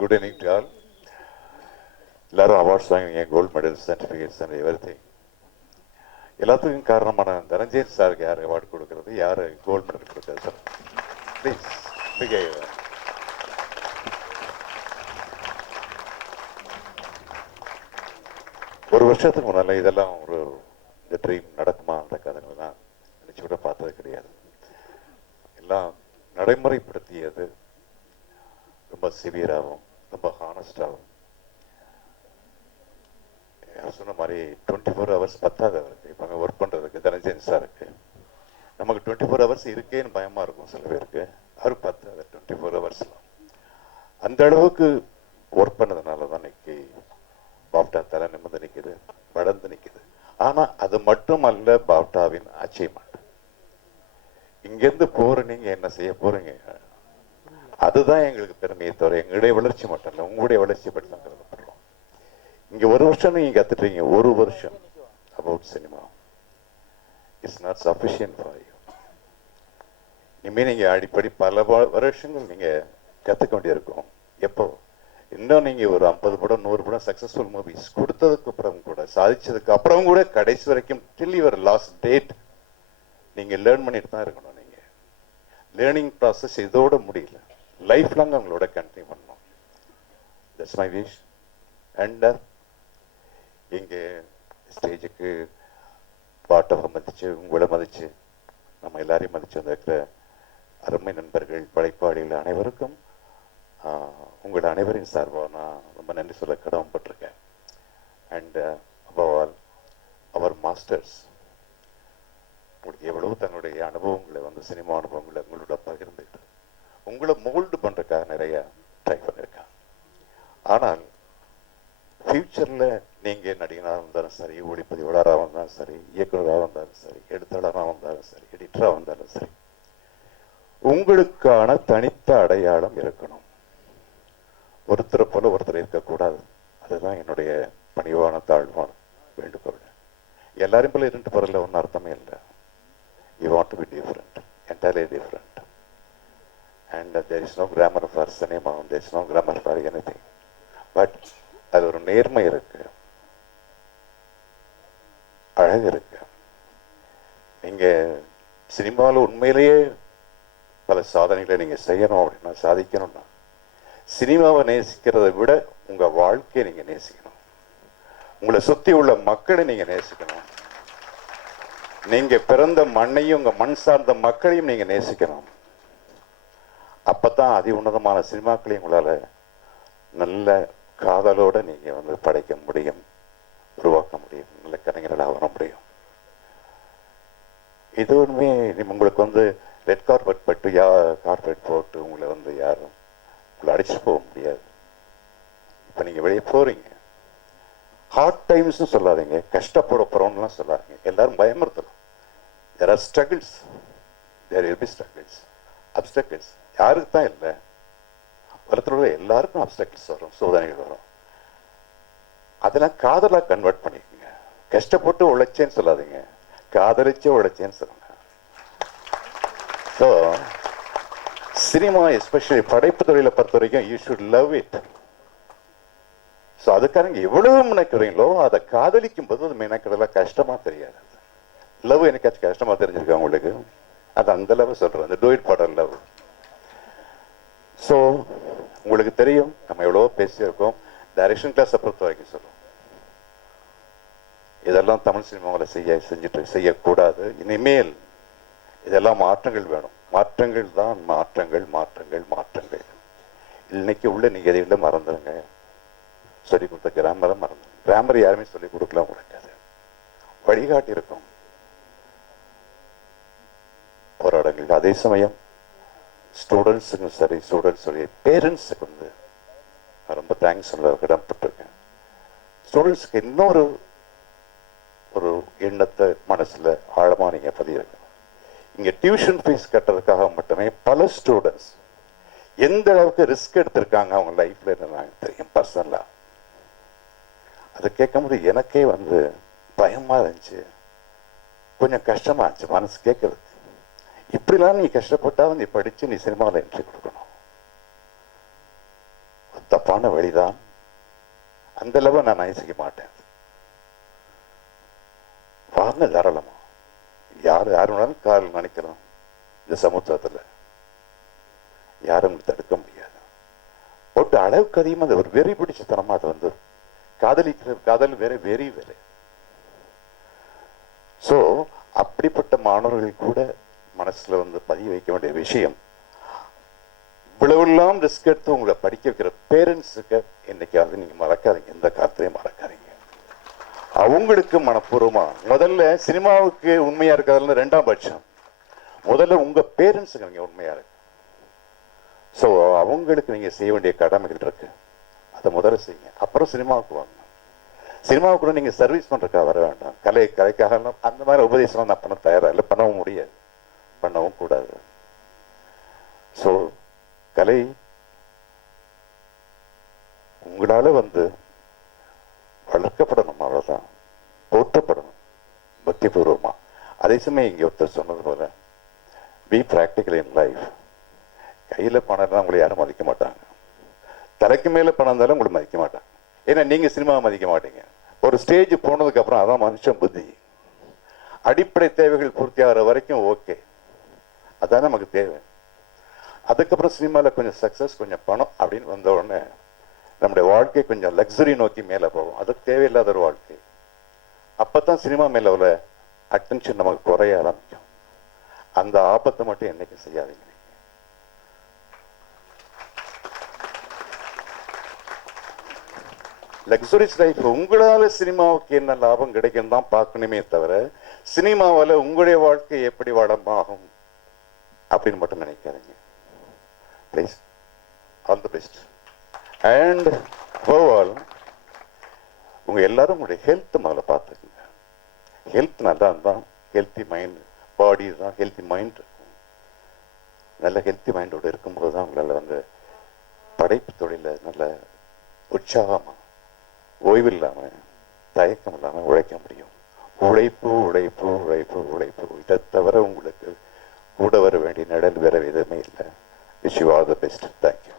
Good evening to all. எல்லாரும் awards வாங்குவீங்க, gold medal, certificates and everything. எல்லாத்துக்கும் காரணமான தனஞ்சயன் சாருக்கு யார் அவார்டு கொடுக்கறது, யார் கோல்டு மெடல் கொடுக்கறது? Sir please. மிக ஒரு வருஷத்துக்கு முன்னால இதெல்லாம் இந்த ட்ரீம் நடக்குமா நடக்காதுலாம் நினைச்சு கூட பார்த்தது கிடையாது. எல்லாம் நடைமுறைப்படுத்தியது ரொம்ப சிவியராகவும் ரொம்ப ஹானஸ்டாகவும். சொன்ன மாதிரி 24 ஹவர்ஸ் பத்தாது அவருக்கு. இப்போ ஒர்க் பண்ணுறதுக்கு தனஞ்சயன் சாருக்கு நமக்கு 24 ஹவர்ஸ் இருக்கேன்னு பயமாக இருக்கும் சில பேருக்கு. அவருக்கு பத்தாது 24 ஹவர்ஸ்லாம். அந்த அளவுக்கு ஒர்க் பண்ணதுனால தான் இன்னைக்கு பாப்டா தலை நிமிர்ந்து நிற்குது, வளர்ந்து நிற்குது. ஆனால் அது மட்டும் அல்ல பாப்டாவின் அச்சீவ்மெண்ட். இங்கேருந்து போகிற நீங்கள் என்ன செய்ய போகிறீங்க, அதுதான் எங்களுக்கு பெருமையை தவிர எங்களுடைய வளர்ச்சி மட்டும் இல்லை, உங்களுடைய வளர்ச்சி பற்றி தான் கருதப்படுறோம். இங்கே ஒரு வருஷம் நீங்கள் கற்றுட்டீங்க, ஒரு வருஷம் about cinema it's not sufficient for you. இனிமேல் நீங்கள் அடிப்படை பல வருஷங்கள் நீங்கள் கற்றுக்க வேண்டியிருக்கும். எப்போ இன்னும் நீங்கள் ஒரு 50 படம் 100 படம் சக்ஸஸ்ஃபுல் மூவிஸ் கொடுத்ததுக்கு அப்புறம் கூட, சாதிச்சதுக்கு அப்புறம் கூட, கடைசி வரைக்கும் டில் யுவர் லாஸ்ட் டேட் நீங்கள் லேர்ன் பண்ணிட்டு தான் இருக்கணும். நீங்கள் லேர்னிங் ப்ராசஸ் இதோட முடியல, லைஃப் லாங் அவங்களோட கண்டினியூ பண்ணணும். That's my wish. அண்ட் இங்கே ஸ்டேஜுக்கு பாட்டவை மதித்து, உங்களை மதித்து, நம்ம எல்லாரையும் மதித்து வந்திருக்கிற அருமை நண்பர்கள், படைப்பாளிகள் அனைவருக்கும் உங்கள் அனைவரின் சார்பாக நான் ரொம்ப நன்றி சொல்ல கடமைப்பட்டிருக்கேன். And above all our masters உங்களுக்கு எவ்வளவு தங்களுடைய அனுபவங்களை சினிமா அனுபவங்களை உங்களோட பகிர்ந்துட்டு உங்களை மோல்டு பண்ணுறதுக்காக நிறைய ட்ரை பண்ணியிருக்கேன். ஆனால் ஃபியூச்சரில் நீங்கள் நடிகனாக இருந்தாலும் சரி, ஒளிப்பதிவாளராக இருந்தாலும் சரி, இயக்குநராக இருந்தாலும் சரி, எழுத்தாளராக இருந்தாலும் சரி, எடிட்டராக இருந்தாலும் சரி, உங்களுக்கான தனித்த அடையாளம் இருக்கணும். ஒருத்தரை போல ஒருத்தர் இருக்கக்கூடாது. அதுதான் என்னுடைய பணிவான தாழ்வான வேண்டுகோள். எல்லாரும் போல இருந்துட்டு போறதுல ஒன்றும் அர்த்தமே இல்லை. You want to be different, entirely different. And there is no grammar for cinema, there is no grammar for anything. But அது ஒரு நேர்மை இருக்கு, அழகு இருக்கு. நீங்க சினிமாவில் உண்மையிலேயே பல சாதனைகளை நீங்க செய்யணும் அப்படின்னா, சாதிக்கணும்னா, சினிமாவை நேசிக்கிறதை விட உங்க வாழ்க்கையை நீங்க நேசிக்கணும். உங்களை சுத்தி உள்ள மக்களை நீங்க நேசிக்கணும். நீங்க பிறந்த மண்ணையும் உங்க மண் சார்ந்த மக்களையும் நீங்க நேசிக்கணும். அப்பதான் அதி உன்னதமான சினிமாக்களையும் உங்களால நல்ல காதலோட நீங்க படைக்க முடியும், உருவாக்க முடியும், நல்ல கலைஞர்களாக வர முடியும். இது ஒன்றுமே உங்களுக்கு ரெட் கார்பெட் பட்டு கார்பெட் போட்டு உங்களை யாரும் உங்களை அடிச்சு போக முடியாது. இப்போ நீங்க வெளியே போறீங்க, ஹார்ட் டைம்ஸ்னு சொல்லாதீங்க, கஷ்டப்பட போறோம்லாம் சொல்லாதீங்க. எல்லாரும் பயமுறுத்தலாம். there are struggles, there will be struggles, obstacles. யாருக்கு தான் இல்லை, வரத்துல எல்லாருக்கும் அப்டக்கிள்ஸ் வரும், சோதனைகள் வரும். அதெல்லாம் காதலா கன்வெர்ட் பண்ணிக்கோங்க. கஷ்டப்பட்டு உழைச்சேன்னு சொல்லாதீங்க, காதலிச்சே உழைச்சேன்னு சொல்லுங்க. ஸோ சினிமா எஸ்பெஷலி படைப்பு தொழிலை பொறுத்த வரைக்கும் you should love it. So அதுக்காரங்க எவ்வளவு மெனக்கிறீங்களோ அதை காதலிக்கும் போது அது மெனக்கிறதெல்லாம் கஷ்டமா தெரியாது. லவ் எனக்காச்சும் கஷ்டமா தெரிஞ்சிருக்கா உங்களுக்கு? அது அந்த லவ் சொல்றேன், அந்த do it for love. So உங்களுக்கு தெரியும், நம்ம எவ்வளவோ பேசியிருக்கோம். டைரக்ஷன் கிளாஸை பொறுத்த வரைக்கும் சொல்லுவோம், இதெல்லாம் தமிழ் சினிமாவில் செய்யக்கூடாது. இனிமேல் இதெல்லாம் மாற்றங்கள் வேணும். மாற்றங்கள் தான் மாற்றங்கள், மாற்றங்கள், மாற்றங்கள். இன்னைக்கு உள்ள நீங்க எதையும் மறந்துடுங்க. சொல்லிக் கொடுத்த கிராமரை மறந்துடுங்க. கிராமர் யாருமே சொல்லிக் கொடுக்கலாம் உங்களுக்கு. அது வழிகாட்டி இருக்கும் போராடங்கள். அதே சமயம் ஸ்டூடெண்ட்ஸுக்கும் சரி, ஸ்டூடெண்ட்ஸுடைய பேரண்ட்ஸுக்கு ரொம்ப தேங்க்ஸ் சொல்ல கடமைப்பட்டிருக்கேன். ஸ்டூடெண்ட்ஸுக்கு இன்னொரு எண்ணத்தை மனசுல ஆழமா நீங்க பதியிருக்கணும். இங்க டியூஷன் ஃபீஸ் கட்டுறதுக்காக மட்டுமே பல ஸ்டூடெண்ட்ஸ் எந்த அளவுக்கு ரிஸ்க் எடுத்திருக்காங்க அவங்க லைஃப்ல எனக்கு தெரியும் பர்சனலா. அதை கேட்கும்போது எனக்கே பயமா இருந்துச்சு, கொஞ்சம் கஷ்டமா இருந்துச்சு மனசு கேட்கறது. இப்படிலாம் நீ கஷ்டப்பட்டா நீ படிச்சு நீ சினிமாவில் என்ட்ரி கொடுக்கணும். தப்பான வழிதான். அந்த அளவு நான் நேசிக்க மாட்டேன். வாங்க தாராளமா, யாரு வேணாலும் கால் நினைக்கலாம். இந்த சமுத்திரத்துல யாரும் தடுக்க முடியாது. போட்டு அளவுக்கு அதிகமாக அந்த ஒரு வெறி பிடிச்சத்தனமா அது வந்து காதலிக்கிற காதல் வேற, வெறி வேற. சோ அப்படிப்பட்ட மாணவர்கள் கூட மனசுல வந்து பதிய வைக்க வேண்டிய விஷயம், இவ்வளவுலாம் ரிஸ்க் எடுத்து உங்களை படிக்க வைக்கிற பேரண்ட்ஸுக்கு என்னைக்காவது நீங்க மறக்காதீங்க, எந்த காலத்திலையும் மறக்காதீங்க. அவங்களுக்கு மனப்பூர்வமா முதல்ல சினிமாவுக்கு உண்மையா இருக்கிறதுல 2ஆம் பட்சம், முதல்ல உங்க பேரண்ட்ஸுக்கு நீங்க உண்மையா இருக்கு. ஸோ அவங்களுக்கு நீங்க செய்ய வேண்டிய கடமைகள் இருக்கு, அதை முதல்ல செய்யுங்க. அப்புறம் சினிமாவுக்கு வாங்க. சினிமாவுக்கு கூட நீங்க சர்வீஸ் பண்றதுக்காக வர வேண்டாம். கலைக்காக அந்த மாதிரி உபதேசம் நான் பண்ண தயாரா இல்லை, பண்ணவும் முடியாது, பண்ணவும் கூடாது. ஸோ கலை உங்களால வந்து வளர்க்கப்படணும், அவ்வளவுதான், போற்றப்படணும் பக்திபூர்வமா. அதே சமயம் இங்க ஒருத்தர் சொன்னது போல பி பிராக்டிகல் இன் லைஃப். கையில பணம் இருந்தால் உங்களை யாரும் மதிக்க மாட்டாங்க, தலைக்கு மேல பணம் இருந்தாலும் உங்களை மதிக்க மாட்டாங்க. ஏன்னா நீங்க சினிமாவை மதிக்க மாட்டீங்க. ஒரு ஸ்டேஜ் போனதுக்கு அப்புறம் அதான் மனுஷன் புத்தி. அடிப்படை தேவைகள் பூர்த்தி ஆகிற வரைக்கும் ஓகே, அதான் நமக்கு தேவை. அதுக்கப்புறம் சினிமாவில் கொஞ்சம் சக்சஸ், கொஞ்சம் பணம் அப்படின்னு வந்த உடனே நம்முடைய வாழ்க்கை கொஞ்சம் லக்ஸரி நோக்கி மேலே போகும். அதுக்கு தேவையில்லாத ஒரு வாழ்க்கை. அப்பதான் சினிமா மேல உள்ள அட்டென்ஷன் நமக்கு குறைய ஆரம்பிக்கும். அந்த ஆபத்தை மட்டும் என்னைக்கு செய்யாதீங்க. லக்ஸரிஸ் லைஃப் உங்களால சினிமாவுக்கு என்ன லாபம் கிடைக்கும் தான் பார்க்கணுமே தவிர, சினிமாவால உங்களுடைய வாழ்க்கை எப்படி வளமாகும் அப்படின்னு மட்டும் நினைக்காதீங்க. Please, all the best. And overall உங்க எல்லாரும் உங்களுடைய ஹெல்த் முதல்ல பார்த்துக்குங்க. ஹெல்த் நல்லா இருந்தால் ஹெல்த்தி மைண்ட், பாடி தான் ஹெல்த்தி மைண்ட் இருக்கும். நல்ல ஹெல்த்தி மைண்டோடு இருக்கும்போது தான் உங்களால் வந்து படைப்பு தொழில நல்ல உற்சாகமாக, ஓய்வு இல்லாமல், தயக்கம் இல்லாமல் உழைக்க முடியும். உழைப்பு உழைப்பு உழைப்பு உழைப்பு, இதை தவிர உங்களுக்கு கூட வர வேண்டிய நிழல் வேற எதுவுமே இல்லை. Wish you all the best. Thank you.